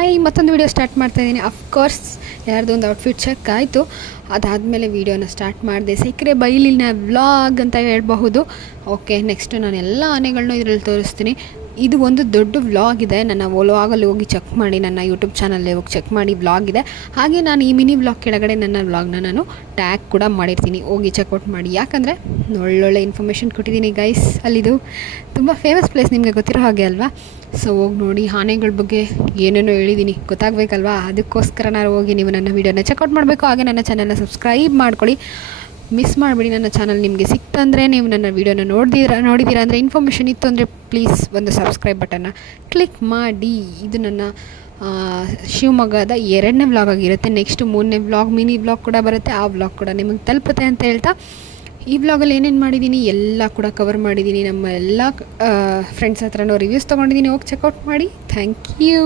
Hi, ಮತ್ತೊಂದು video start ಮಾಡ್ತಾಯಿದ್ದೀನಿ. Of course ಯಾರ್ದು ಒಂದು ಔಟ್ಫಿಟ್ ಚೆಕ್ ಆಯಿತು. ಅದಾದಮೇಲೆ ವೀಡಿಯೋನ ಸ್ಟಾರ್ಟ್ ಮಾಡಿದೆ. ಸಿಕ್ಕರೆ ಬೈಲಿನ ವ್ಲಾಗ್ ಅಂತ ಹೇಳ್ಬಹುದು. ಓಕೆ, ನೆಕ್ಸ್ಟು ನಾನು ಎಲ್ಲ ಆನೆಗಳನ್ನೂ ಇದರಲ್ಲಿ ತೋರಿಸ್ತೀನಿ. ಇದು ಒಂದು ದೊಡ್ಡ ವ್ಲಾಗ್ ಇದೆ. ನನ್ನ ವ್ಲಾಗಲ್ಲಿ ಹೋಗಿ ಚೆಕ್ ಮಾಡಿ, ನನ್ನ ಯೂಟ್ಯೂಬ್ ಚಾನಲ್ಲೇ ಹೋಗಿ ಚೆಕ್ ಮಾಡಿ, ವ್ಲಾಗ್ ಇದೆ. ಹಾಗೆ ನಾನು ಈ ಮಿನಿ ವ್ಲಾಗ್ ಕೆಳಗಡೆ ನನ್ನ ವ್ಲಾಗ್ನ ನಾನು ಟ್ಯಾಗ್ ಕೂಡ ಮಾಡಿರ್ತೀನಿ, ಹೋಗಿ ಚೆಕ್ಔಟ್ ಮಾಡಿ. ಯಾಕಂದರೆ ಒಳ್ಳೊಳ್ಳೆ ಇನ್ಫಾರ್ಮೇಷನ್ ಕೊಟ್ಟಿದ್ದೀನಿ ಗೈಸ್. ಅಲ್ಲಿದು ತುಂಬ ಫೇಮಸ್ ಪ್ಲೇಸ್, ನಿಮಗೆ ಗೊತ್ತಿರೋ ಹಾಗೆ ಅಲ್ವಾ. ಸೊ ಹೋಗಿ ನೋಡಿ, ಆನೆಗಳ ಬಗ್ಗೆ ಏನೇನೋ ಹೇಳಿದ್ದೀನಿ, ಗೊತ್ತಾಗಬೇಕಲ್ವಾ. ಅದಕ್ಕೋಸ್ಕರ ನಾನು ಹೋಗಿ ನೀವು ನನ್ನ ವೀಡಿಯೋನ ಚೆಕ್ಔಟ್ ಮಾಡಬೇಕು. ಹಾಗೆ ನನ್ನ ಚಾನಲ್ನ ಸಬ್ಸ್ಕ್ರೈಬ್ ಮಾಡ್ಕೊಳ್ಳಿ, ಮಿಸ್ ಮಾಡಿಬಿಡಿ. ನನ್ನ ಚಾನಲ್ ನಿಮಗೆ ಸಿಕ್ತಂದರೆ, ನೀವು ನನ್ನ ವೀಡಿಯೋನ ನೋಡಿದ್ದೀರಾ ಅಂದರೆ, ಇನ್ಫಾರ್ಮೇಷನ್ ಇತ್ತು ಅಂದರೆ ಪ್ಲೀಸ್ ಒಂದು ಸಬ್ಸ್ಕ್ರೈಬ್ ಬಟನ್ನ ಕ್ಲಿಕ್ ಮಾಡಿ. ಇದು ನನ್ನ ಶಿವಮೊಗ್ಗದ 2ನೇ ವ್ಲಾಗ್ ಆಗಿರುತ್ತೆ. ನೆಕ್ಸ್ಟ್ 3ನೇ ವ್ಲಾಗ್, ಮಿನಿ ವ್ಲಾಗ್ ಕೂಡ ಬರುತ್ತೆ. ಆ ವ್ಲಾಗ್ ಕೂಡ ನಿಮಗೆ ತಲುಪುತ್ತೆ ಅಂತ ಹೇಳ್ತಾ, ಈ ವ್ಲಾಗಲ್ಲಿ ಏನೇನು ಮಾಡಿದ್ದೀನಿ ಎಲ್ಲ ಕೂಡ ಕವರ್ ಮಾಡಿದ್ದೀನಿ. ನಮ್ಮ ಎಲ್ಲ ಫ್ರೆಂಡ್ಸ್ ಹತ್ರನೂ ರಿವ್ಯೂಸ್ ತೊಗೊಂಡಿದ್ದೀನಿ, ಹೋಗಿ ಚೆಕ್ಔಟ್ ಮಾಡಿ. Thank you.